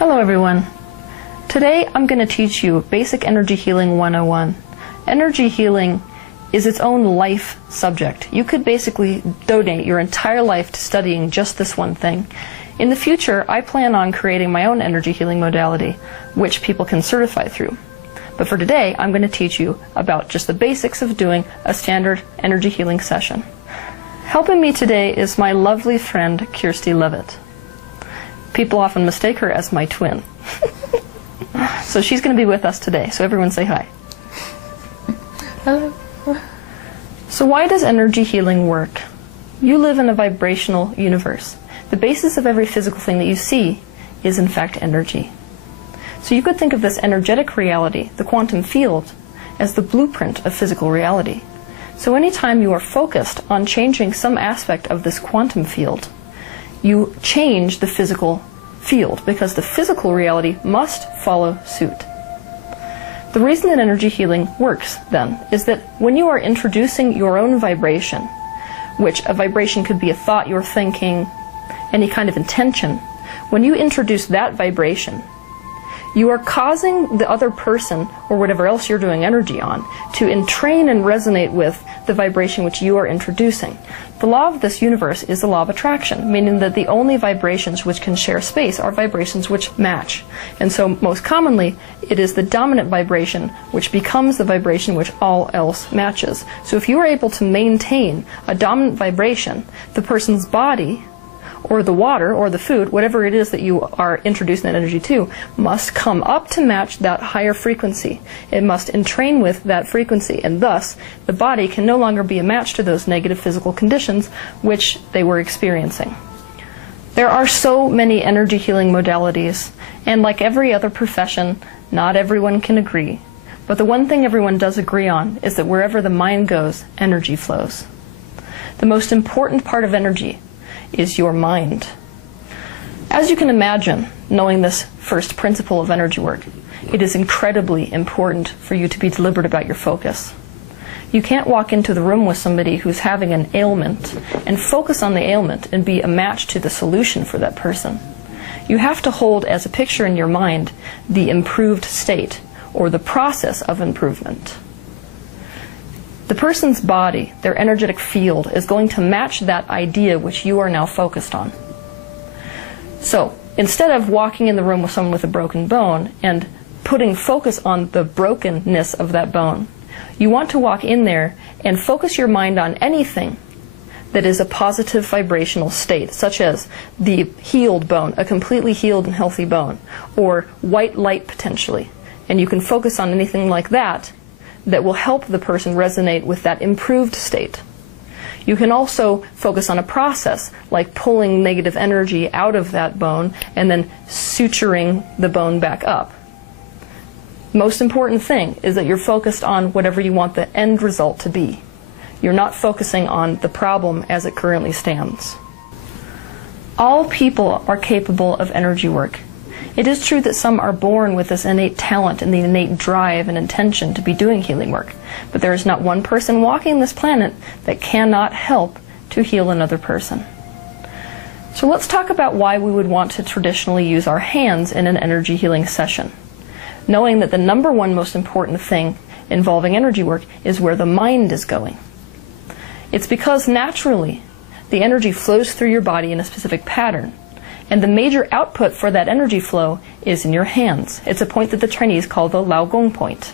Hello everyone. Today I'm going to teach you Basic Energy Healing 101. Energy healing is its own life subject. You could basically donate your entire life to studying just this one thing. In the future, I plan on creating my own energy healing modality, which people can certify through. But for today, I'm going to teach you about just the basics of doing a standard energy healing session. Helping me today is my lovely friend, Kierstie Leavitt. People often mistake her as my twin. So she's going to be with us today, so everyone say hi. Hello. So why does energy healing work? You live in a vibrational universe. The basis of every physical thing that you see is in fact energy. So you could think of this energetic reality, the quantum field, as the blueprint of physical reality. So anytime you are focused on changing some aspect of this quantum field, you change the physical field, because the physical reality must follow suit. The reason that energy healing works, then, is that when you are introducing your own vibration, which a vibration could be a thought you're thinking, any kind of intention, when you introduce that vibration, you are causing the other person, or whatever else you're doing energy on, to entrain and resonate with the vibration which you are introducing. The law of this universe is the law of attraction, meaning that the only vibrations which can share space are vibrations which match. And so most commonly, it is the dominant vibration which becomes the vibration which all else matches. So if you are able to maintain a dominant vibration, the person's body, or the water, or the food, whatever it is that you are introducing that energy to, must come up to match that higher frequency. It must entrain with that frequency, and thus the body can no longer be a match to those negative physical conditions which they were experiencing. There are so many energy healing modalities, and like every other profession, not everyone can agree. But the one thing everyone does agree on is that wherever the mind goes, energy flows. The most important part of energy is your mind. As you can imagine, knowing this first principle of energy work, it is incredibly important for you to be deliberate about your focus. You can't walk into the room with somebody who's having an ailment and focus on the ailment and be a match to the solution for that person. You have to hold as a picture in your mind the improved state, or the process of improvement. The person's body, their energetic field, is going to match that idea which you are now focused on. So, instead of walking in the room with someone with a broken bone and putting focus on the brokenness of that bone, you want to walk in there and focus your mind on anything that is a positive vibrational state, such as the healed bone, a completely healed and healthy bone, or white light potentially. And you can focus on anything like that that will help the person resonate with that improved state. You can also focus on a process, like pulling negative energy out of that bone and then suturing the bone back up. Most important thing is that you're focused on whatever you want the end result to be. You're not focusing on the problem as it currently stands. All people are capable of energy work. It is true that some are born with this innate talent and the innate drive and intention to be doing healing work, but there is not one person walking this planet that cannot help to heal another person. So let's talk about why we would want to traditionally use our hands in an energy healing session, knowing that the number one most important thing involving energy work is where the mind is going. It's because naturally the energy flows through your body in a specific pattern, and the major output for that energy flow is in your hands. It's a point that the Chinese call the Lao Gong point.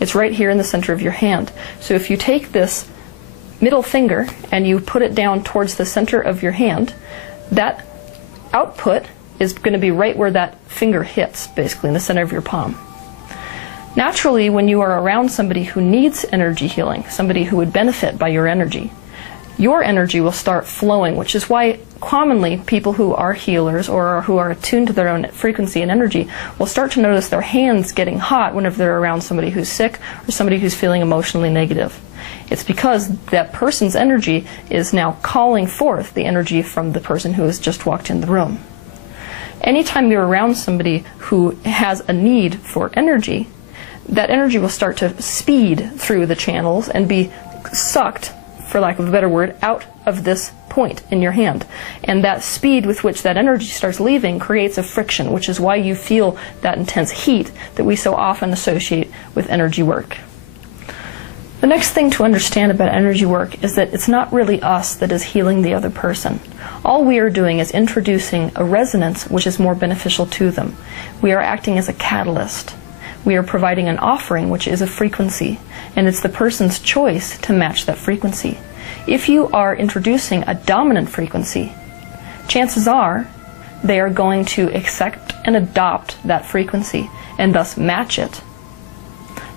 It's right here in the center of your hand. So if you take this middle finger and you put it down towards the center of your hand, that output is going to be right where that finger hits, basically in the center of your palm. Naturally, when you are around somebody who needs energy healing, somebody who would benefit by your energy, your energy will start flowing, which is why commonly people who are healers or who are attuned to their own frequency and energy will start to notice their hands getting hot whenever they're around somebody who's sick or somebody who's feeling emotionally negative. It's because that person's energy is now calling forth the energy from the person who has just walked in the room. Anytime you're around somebody who has a need for energy, that energy will start to speed through the channels and be sucked, for lack of a better word, out of this point in your hand. And that speed with which that energy starts leaving creates a friction, which is why you feel that intense heat that we so often associate with energy work. The next thing to understand about energy work is that it's not really us that is healing the other person. All we are doing is introducing a resonance which is more beneficial to them. We are acting as a catalyst. We are providing an offering which is a frequency, and it's the person's choice to match that frequency. If you are introducing a dominant frequency, chances are they are going to accept and adopt that frequency and thus match it.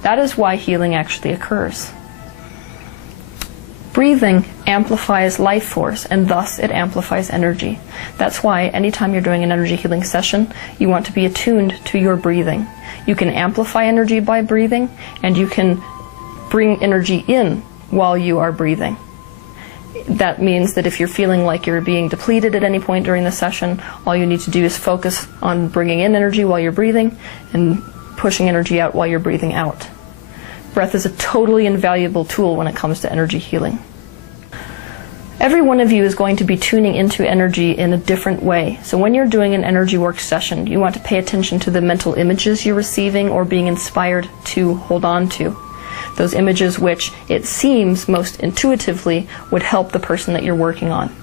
That is why healing actually occurs. Breathing amplifies life force, and thus it amplifies energy. That's why anytime you're doing an energy healing session, you want to be attuned to your breathing. You can amplify energy by breathing, and you can bring energy in while you are breathing. That means that if you're feeling like you're being depleted at any point during the session, all you need to do is focus on bringing in energy while you're breathing and pushing energy out while you're breathing out. Breath is a totally invaluable tool when it comes to energy healing. Every one of you is going to be tuning into energy in a different way. So when you're doing an energy work session, you want to pay attention to the mental images you're receiving or being inspired to hold on to. Those images which it seems most intuitively would help the person that you're working on.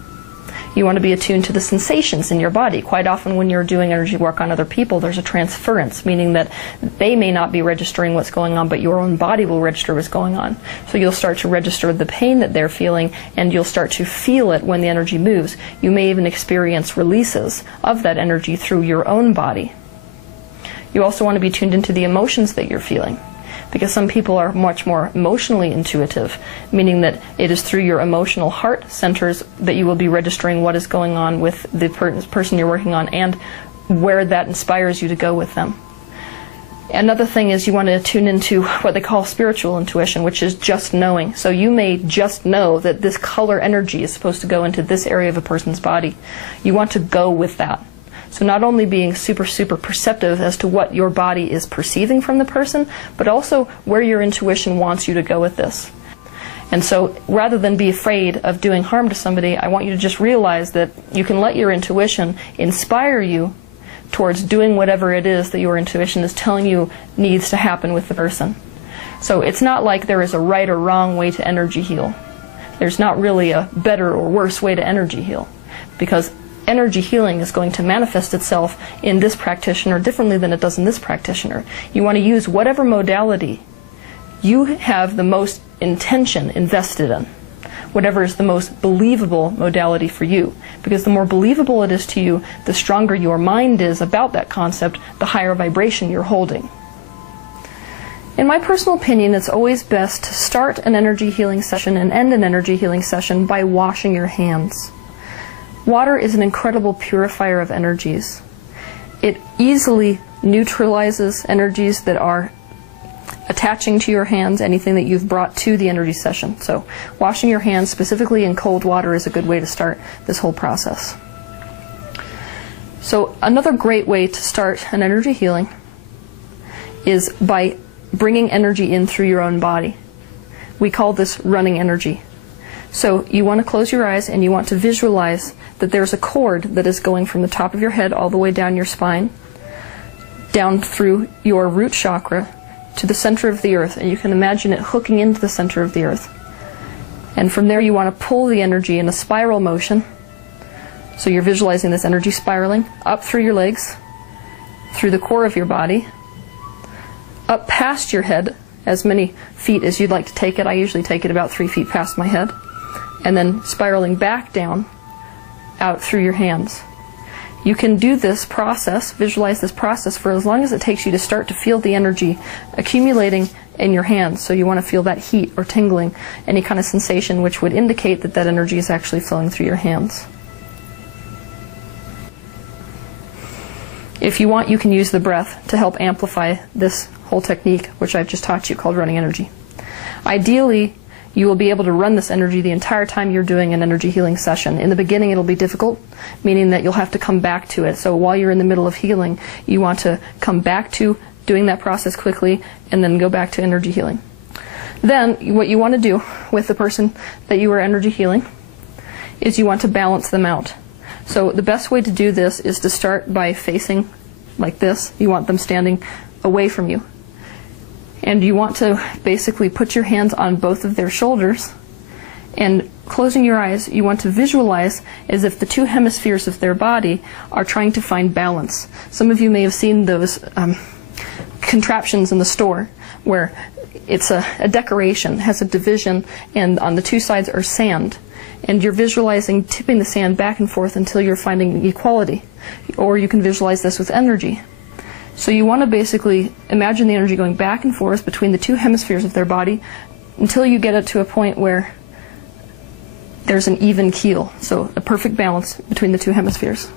You want to be attuned to the sensations in your body. Quite often when you're doing energy work on other people, there's a transference, meaning that they may not be registering what's going on, but your own body will register what's going on. So you'll start to register the pain that they're feeling, and you'll start to feel it when the energy moves. You may even experience releases of that energy through your own body. You also want to be tuned into the emotions that you're feeling, because some people are much more emotionally intuitive, meaning that it is through your emotional heart centers that you will be registering what is going on with the person you're working on and where that inspires you to go with them. Another thing is you want to tune into what they call spiritual intuition, which is just knowing. So you may just know that this color energy is supposed to go into this area of a person's body. You want to go with that. So not only being super perceptive as to what your body is perceiving from the person, but also where your intuition wants you to go with this. And so rather than be afraid of doing harm to somebody, I want you to just realize that you can let your intuition inspire you towards doing whatever it is that your intuition is telling you needs to happen with the person. So it's not like there is a right or wrong way to energy heal. There's not really a better or worse way to energy heal, because energy healing is going to manifest itself in this practitioner differently than it does in this practitioner. You want to use whatever modality you have the most intention invested in, whatever is the most believable modality for you. Because the more believable it is to you, the stronger your mind is about that concept, the higher vibration you're holding. In my personal opinion, it's always best to start an energy healing session and end an energy healing session by washing your hands. Water is an incredible purifier of energies. It easily neutralizes energies that are attaching to your hands, anything that you've brought to the energy session. So washing your hands specifically in cold water is a good way to start this whole process. So another great way to start an energy healing is by bringing energy in through your own body. We call this running energy. So you want to close your eyes and you want to visualize that there's a cord that is going from the top of your head all the way down your spine, down through your root chakra to the center of the earth, and you can imagine it hooking into the center of the earth. And from there you want to pull the energy in a spiral motion. So you're visualizing this energy spiraling up through your legs, through the core of your body, up past your head, as many feet as you'd like to take it. I usually take it about 3 feet past my head. And then spiraling back down, out through your hands. You can do this process, visualize this process, for as long as it takes you to start to feel the energy accumulating in your hands. So you want to feel that heat or tingling, any kind of sensation which would indicate that that energy is actually flowing through your hands. If you want, you can use the breath to help amplify this whole technique, which I've just taught you, called running energy. Ideally, you will be able to run this energy the entire time you're doing an energy healing session. In the beginning, it'll be difficult, meaning that you'll have to come back to it. So while you're in the middle of healing, you want to come back to doing that process quickly and then go back to energy healing. Then, what you want to do with the person that you are energy healing is you want to balance them out. So the best way to do this is to start by facing like this. You want them standing away from you. And you want to basically put your hands on both of their shoulders, and closing your eyes, you want to visualize as if the two hemispheres of their body are trying to find balance. Some of you may have seen those contraptions in the store where it's a decoration, has a division, and on the two sides are sand. And you're visualizing tipping the sand back and forth until you're finding equality. Or you can visualize this with energy. So you want to basically imagine the energy going back and forth between the two hemispheres of their body until you get it to a point where there's an even keel, so a perfect balance between the two hemispheres.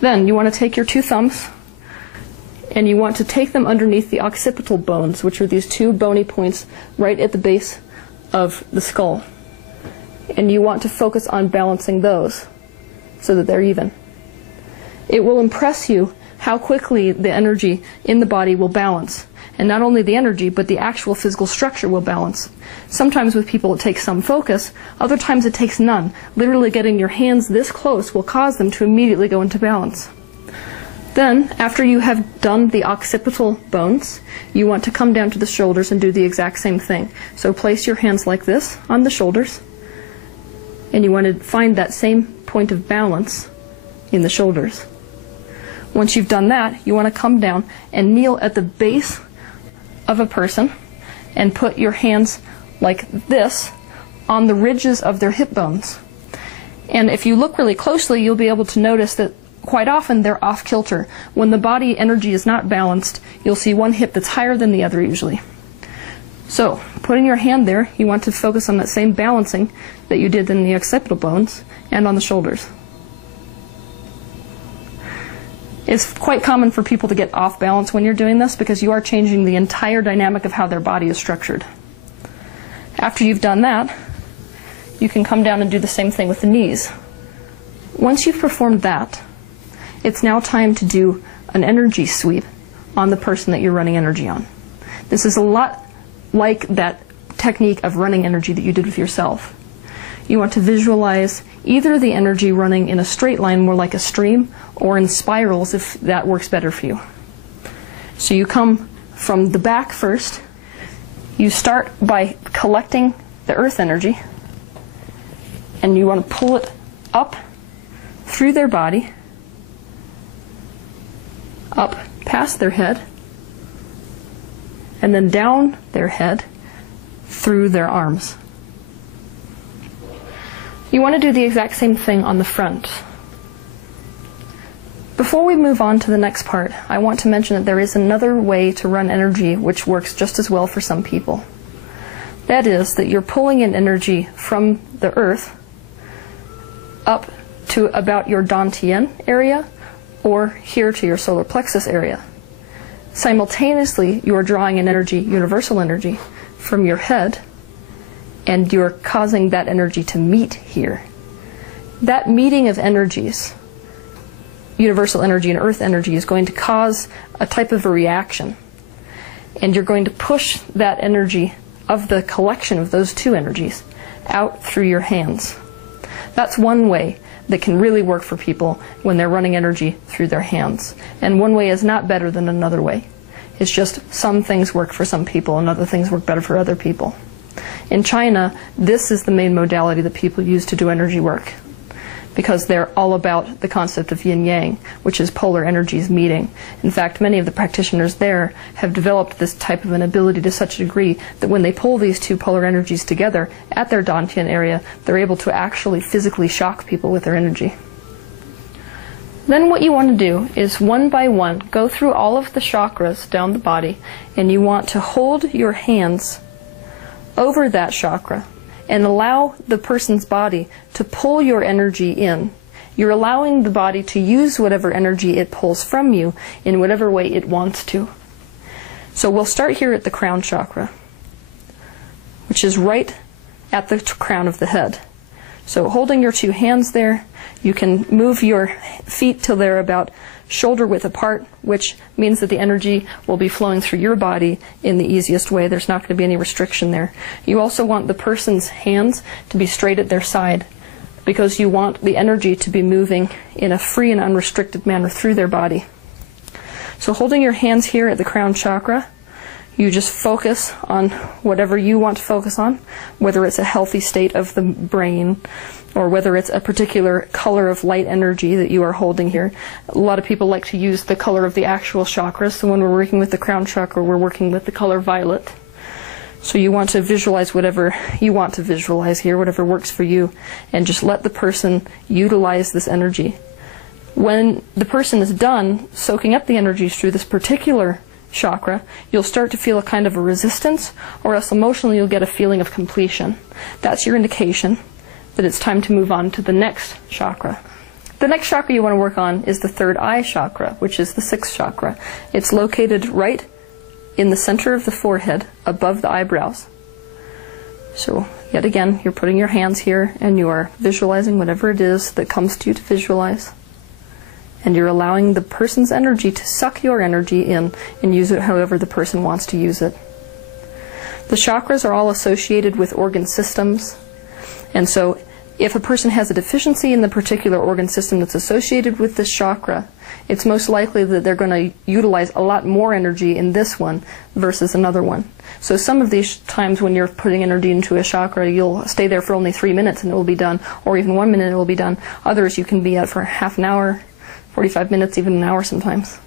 Then you want to take your two thumbs and you want to take them underneath the occipital bones, which are these two bony points right at the base of the skull. And you want to focus on balancing those so that they're even. It will impress you how quickly the energy in the body will balance. And not only the energy, but the actual physical structure will balance. Sometimes with people it takes some focus, other times it takes none. Literally getting your hands this close will cause them to immediately go into balance. Then, after you have done the occipital bones, you want to come down to the shoulders and do the exact same thing. So place your hands like this on the shoulders, and you want to find that same point of balance in the shoulders. Once you've done that, you want to come down and kneel at the base of a person and put your hands like this on the ridges of their hip bones. And if you look really closely, you'll be able to notice that quite often they're off kilter. When the body energy is not balanced, you'll see one hip that's higher than the other usually. So, putting your hand there, you want to focus on that same balancing that you did in the occipital bones and on the shoulders. It's quite common for people to get off balance when you're doing this because you are changing the entire dynamic of how their body is structured. After you've done that, you can come down and do the same thing with the knees. Once you've performed that, it's now time to do an energy sweep on the person that you're running energy on. This is a lot like that technique of running energy that you did with yourself. You want to visualize either the energy running in a straight line, more like a stream, or in spirals if that works better for you. So you come from the back first. You start by collecting the earth energy, and you want to pull it up through their body, up past their head, and then down their head through their arms. You want to do the exact same thing on the front. Before we move on to the next part, I want to mention that there is another way to run energy which works just as well for some people. That is that you're pulling in energy from the earth up to about your dantian area or here to your solar plexus area. Simultaneously, you are drawing an energy, universal energy, from your head, and you're causing that energy to meet here. That meeting of energies, universal energy and earth energy, is going to cause a type of a reaction. And you're going to push that energy of the collection of those two energies out through your hands. That's one way that can really work for people when they're running energy through their hands. And one way is not better than another way. It's just some things work for some people and other things work better for other people. In China, this is the main modality that people use to do energy work, because they're all about the concept of yin-yang, which is polar energies meeting. In fact, many of the practitioners there have developed this type of an ability to such a degree that when they pull these two polar energies together at their dantian area, they're able to actually physically shock people with their energy. Then what you want to do is one by one go through all of the chakras down the body, and you want to hold your hands over that chakra and allow the person's body to pull your energy in. You're allowing the body to use whatever energy it pulls from you in whatever way it wants to. So we'll start here at the crown chakra, which is right at the crown of the head. So holding your two hands there, you can move your feet till they're about shoulder width apart, which means that the energy will be flowing through your body in the easiest way. There's not going to be any restriction there. You also want the person's hands to be straight at their side, because you want the energy to be moving in a free and unrestricted manner through their body. So holding your hands here at the crown chakra, you just focus on whatever you want to focus on, whether it's a healthy state of the brain or whether it's a particular color of light energy that you are holding here. A lot of people like to use the color of the actual chakras, so when we're working with the crown chakra, we're working with the color violet. So you want to visualize whatever you want to visualize here, whatever works for you, and just let the person utilize this energy. When the person is done soaking up the energies through this particular chakra, you'll start to feel a kind of a resistance, or else emotionally you'll get a feeling of completion. That's your indication that it's time to move on to the next chakra. The next chakra you want to work on is the third eye chakra, which is the sixth chakra. It's located right in the center of the forehead, above the eyebrows. So yet again, you're putting your hands here and you are visualizing whatever it is that comes to you to visualize. And you're allowing the person's energy to suck your energy in and use it however the person wants to use it. The chakras are all associated with organ systems. And so if a person has a deficiency in the particular organ system that's associated with this chakra, it's most likely that they're going to utilize a lot more energy in this one versus another one. So some of these times when you're putting energy into a chakra, you'll stay there for only 3 minutes and it will be done, or even 1 minute it will be done. Others you can be at for half an hour, 45 minutes, even an hour sometimes.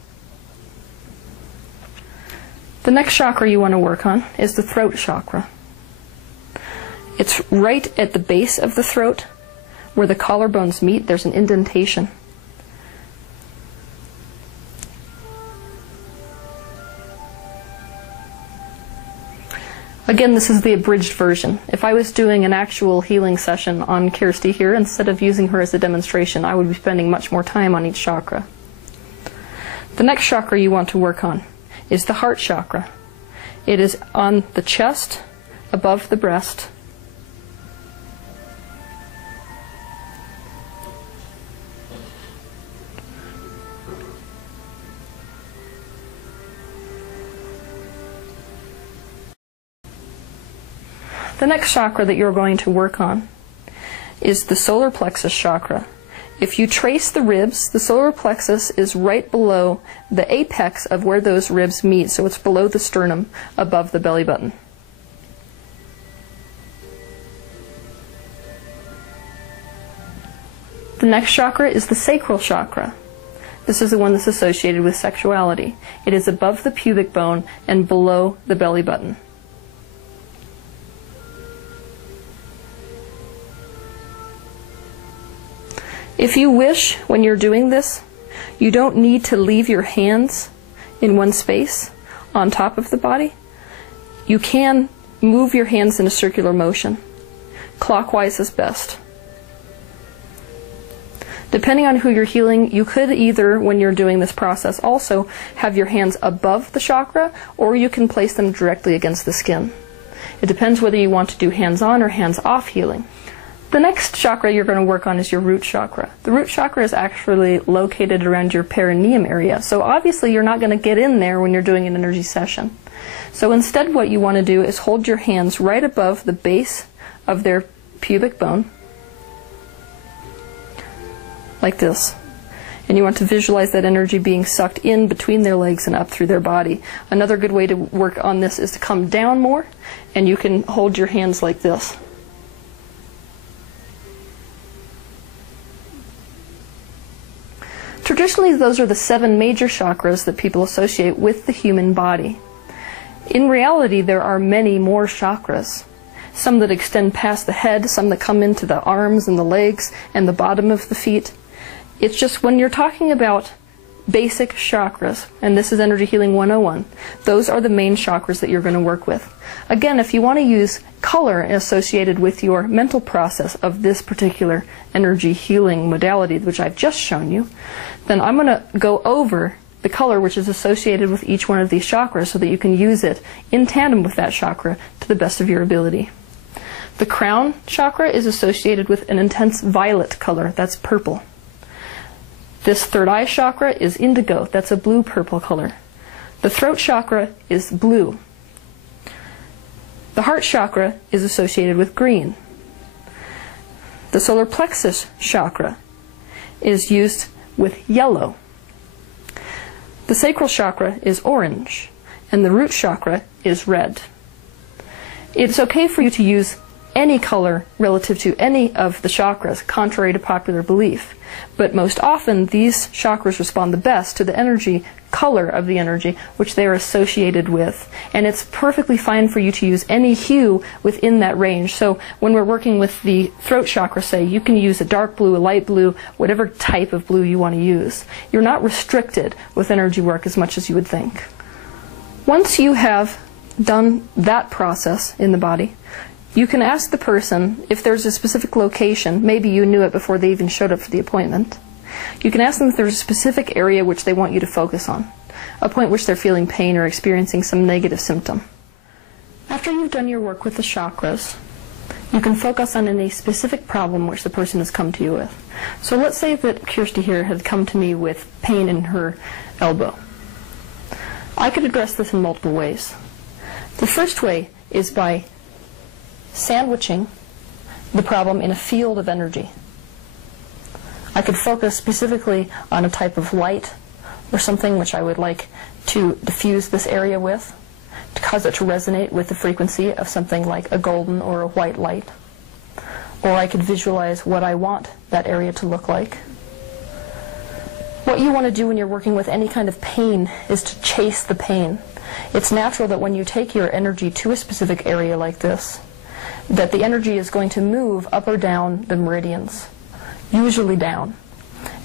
The next chakra you want to work on is the throat chakra. It's right at the base of the throat where the collarbones meet. There's an indentation. Again, this is the abridged version. If I was doing an actual healing session on Kierstie here, instead of using her as a demonstration, I would be spending much more time on each chakra. The next chakra you want to work on is the heart chakra. It is on the chest, above the breast. The next chakra that you're going to work on is the solar plexus chakra. If you trace the ribs, the solar plexus is right below the apex of where those ribs meet, so it's below the sternum, above the belly button. The next chakra is the sacral chakra. This is the one that's associated with sexuality. It is above the pubic bone and below the belly button. If you wish, when you're doing this, you don't need to leave your hands in one space on top of the body. You can move your hands in a circular motion. Clockwise is best. Depending on who you're healing, you could either, when you're doing this process, also have your hands above the chakra, or you can place them directly against the skin. It depends whether you want to do hands-on or hands-off healing. The next chakra you're going to work on is your root chakra. The root chakra is actually located around your perineum area, so obviously you're not going to get in there when you're doing an energy session. So instead what you want to do is hold your hands right above the base of their pubic bone, like this. And you want to visualize that energy being sucked in between their legs and up through their body. Another good way to work on this is to come down more, and you can hold your hands like this. Traditionally, those are the 7 major chakras that people associate with the human body. In reality, there are many more chakras. Some that extend past the head, some that come into the arms and the legs and the bottom of the feet. It's just when you're talking about basic chakras, and this is Energy Healing 101, those are the main chakras that you're going to work with. Again, if you want to use color associated with your mental process of this particular energy healing modality, which I've just shown you, then I'm going to go over the color which is associated with each one of these chakras so that you can use it in tandem with that chakra to the best of your ability. The crown chakra is associated with an intense violet color, that's purple. This third eye chakra is indigo, that's a blue-purple color. The throat chakra is blue. The heart chakra is associated with green. The solar plexus chakra is used with yellow. The sacral chakra is orange, and the root chakra is red. It's okay for you to use any color relative to any of the chakras, contrary to popular belief. But most often, these chakras respond the best to the energy, color of the energy, which they are associated with. And it's perfectly fine for you to use any hue within that range. So when we're working with the throat chakra, say, you can use a dark blue, a light blue, whatever type of blue you want to use. You're not restricted with energy work as much as you would think. Once you have done that process in the body, you can ask the person if there's a specific location, maybe you knew it before they even showed up for the appointment. You can ask them if there's a specific area which they want you to focus on, a point which they're feeling pain or experiencing some negative symptom. After you've done your work with the chakras, you can focus on any specific problem which the person has come to you with. So let's say that Kierstie here had come to me with pain in her elbow. I could address this in multiple ways. The first way is by sandwiching the problem in a field of energy. I could focus specifically on a type of light or something which I would like to diffuse this area with, to cause it to resonate with the frequency of something like a golden or a white light. Or I could visualize what I want that area to look like. What you want to do when you're working with any kind of pain is to chase the pain. It's natural that when you take your energy to a specific area like this, that the energy is going to move up or down the meridians, usually down.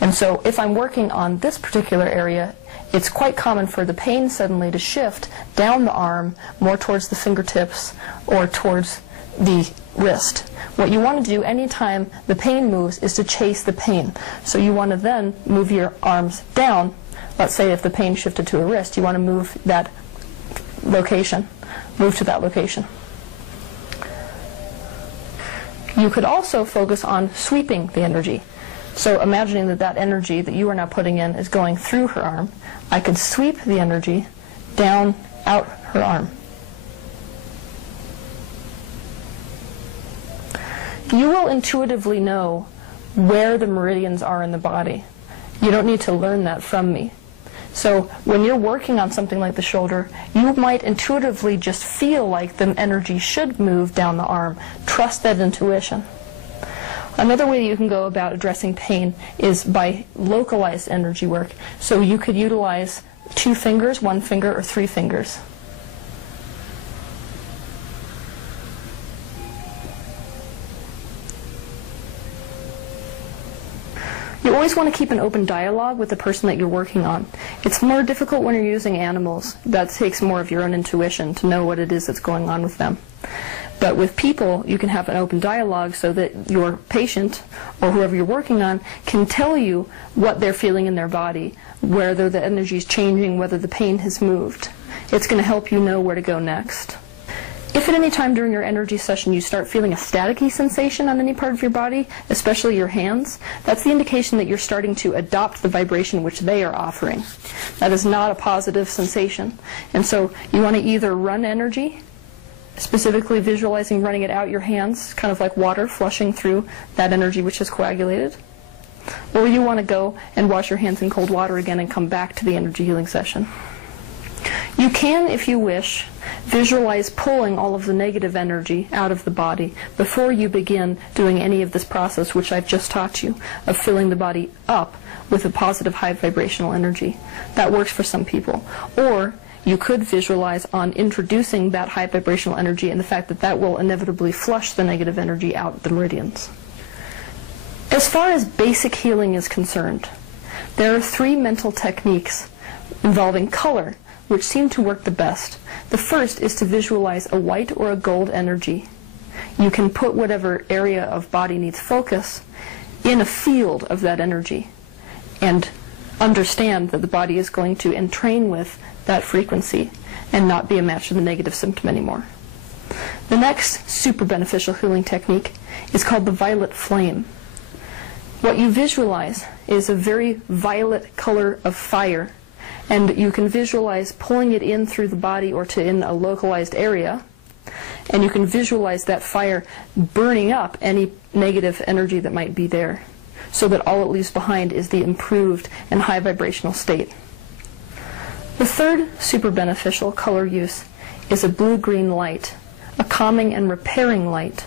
And so if I'm working on this particular area, it's quite common for the pain suddenly to shift down the arm, more towards the fingertips or towards the wrist. What you want to do anytime the pain moves is to chase the pain. So you want to then move your arms down. Let's say if the pain shifted to a wrist, you want to move that location, move to that location. You could also focus on sweeping the energy. So imagining that that energy that you are now putting in is going through her arm, I could sweep the energy down, out her arm. You will intuitively know where the meridians are in the body. You don't need to learn that from me. So when you're working on something like the shoulder, you might intuitively just feel like the energy should move down the arm. Trust that intuition. Another way you can go about addressing pain is by localized energy work. So you could utilize 2 fingers, 1 finger, or 3 fingers. You always want to keep an open dialogue with the person that you're working on. It's more difficult when you're using animals. That takes more of your own intuition to know what it is that's going on with them. But with people, you can have an open dialogue so that your patient or whoever you're working on can tell you what they're feeling in their body, whether the energy is changing, whether the pain has moved. It's going to help you know where to go next. If at any time during your energy session you start feeling a staticky sensation on any part of your body, especially your hands, that's the indication that you're starting to adopt the vibration which they are offering. That is not a positive sensation. And so you want to either run energy, specifically visualizing running it out your hands, kind of like water flushing through that energy which is coagulated, or you want to go and wash your hands in cold water again and come back to the energy healing session. You can, if you wish, visualize pulling all of the negative energy out of the body before you begin doing any of this process which I've just taught you, of filling the body up with a positive high vibrational energy. That works for some people. Or you could visualize on introducing that high vibrational energy and the fact that that will inevitably flush the negative energy out the meridians. As far as basic healing is concerned, there are 3 mental techniques involving color which seem to work the best. The first is to visualize a white or a gold energy. You can put whatever area of body needs focus in a field of that energy and understand that the body is going to entrain with that frequency and not be a match to the negative symptom anymore. The next super beneficial healing technique is called the violet flame. What you visualize is a very violet color of fire, and you can visualize pulling it in through the body or to in a localized area, and you can visualize that fire burning up any negative energy that might be there, so that all it leaves behind is the improved and high vibrational state. The third super beneficial color use is a blue-green light, a calming and repairing light.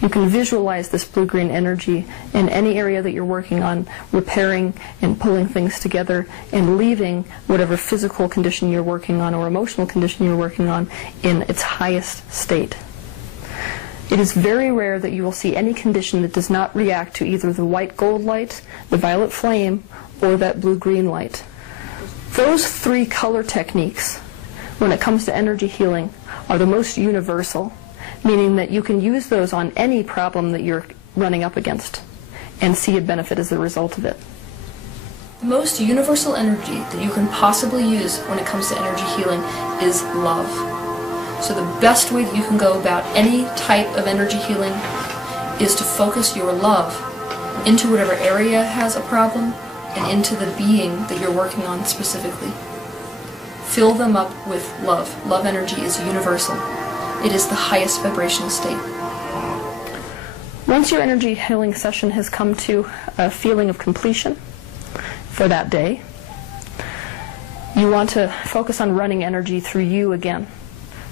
You can visualize this blue-green energy in any area that you're working on, repairing and pulling things together and leaving whatever physical condition you're working on or emotional condition you're working on in its highest state. It is very rare that you will see any condition that does not react to either the white gold light, the violet flame, or that blue-green light. Those 3 color techniques, when it comes to energy healing, are the most universal, meaning that you can use those on any problem that you're running up against and see a benefit as a result of it. The most universal energy that you can possibly use when it comes to energy healing is love. So the best way that you can go about any type of energy healing is to focus your love into whatever area has a problem and into the being that you're working on specifically. Fill them up with love. Love energy is universal. It is the highest vibrational state. Once your energy healing session has come to a feeling of completion for that day, you want to focus on running energy through you again.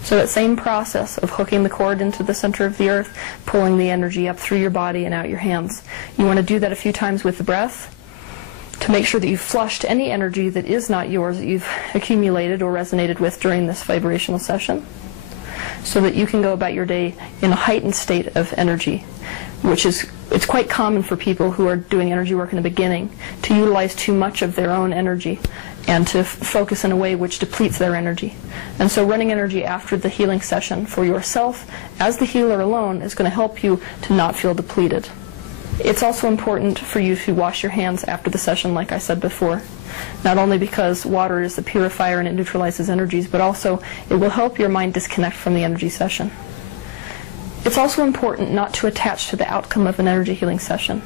So that same process of hooking the cord into the center of the earth, pulling the energy up through your body and out your hands. You want to do that a few times with the breath to make sure that you've flushed any energy that is not yours that you've accumulated or resonated with during this vibrational session, so that you can go about your day in a heightened state of energy, it's quite common for people who are doing energy work in the beginning to utilize too much of their own energy and to focus in a way which depletes their energy. And so running energy after the healing session for yourself as the healer alone is going to help you to not feel depleted. It's also important for you to wash your hands after the session, like I said before, not only because water is the purifier and it neutralizes energies, but also it will help your mind disconnect from the energy session. It's also important not to attach to the outcome of an energy healing session.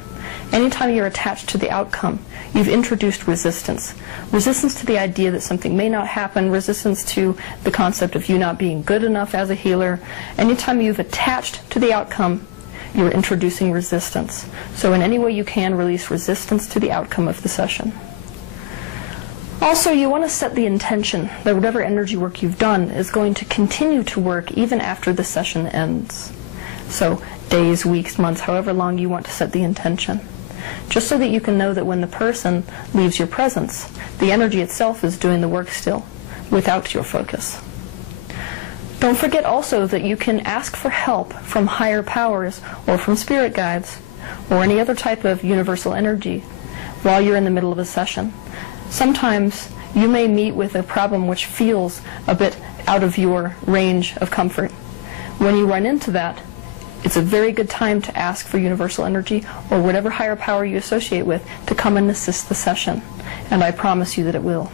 Anytime you're attached to the outcome, you've introduced resistance. Resistance to the idea that something may not happen, resistance to the concept of you not being good enough as a healer. Anytime you've attached to the outcome, you're introducing resistance. So in any way you can, release resistance to the outcome of the session. Also, you want to set the intention that whatever energy work you've done is going to continue to work even after the session ends. So days, weeks, months, however long you want to set the intention. Just so that you can know that when the person leaves your presence, the energy itself is doing the work still, without your focus. Don't forget also that you can ask for help from higher powers or from spirit guides or any other type of universal energy while you're in the middle of a session. Sometimes you may meet with a problem which feels a bit out of your range of comfort. When you run into that, it's a very good time to ask for universal energy or whatever higher power you associate with to come and assist the session. And I promise you that it will.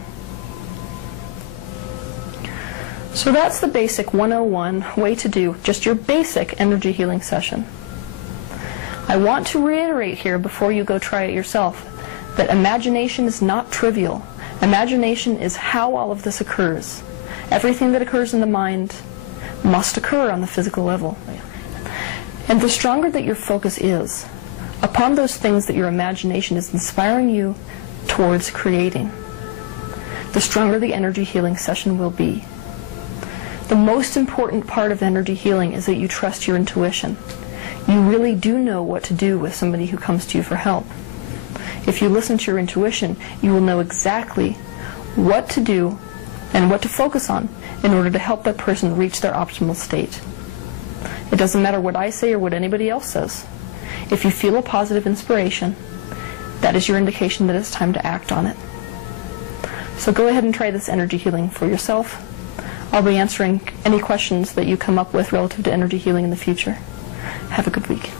So that's the basic 101 way to do just your basic energy healing session. I want to reiterate here before you go try it yourself that imagination is not trivial. Imagination is how all of this occurs. Everything that occurs in the mind must occur on the physical level. And the stronger that your focus is upon those things that your imagination is inspiring you towards creating, the stronger the energy healing session will be. The most important part of energy healing is that you trust your intuition. You really do know what to do with somebody who comes to you for help. If you listen to your intuition, you will know exactly what to do and what to focus on in order to help that person reach their optimal state. It doesn't matter what I say or what anybody else says. If you feel a positive inspiration, that is your indication that it's time to act on it. So go ahead and try this energy healing for yourself. I'll be answering any questions that you come up with relative to energy healing in the future. Have a good week.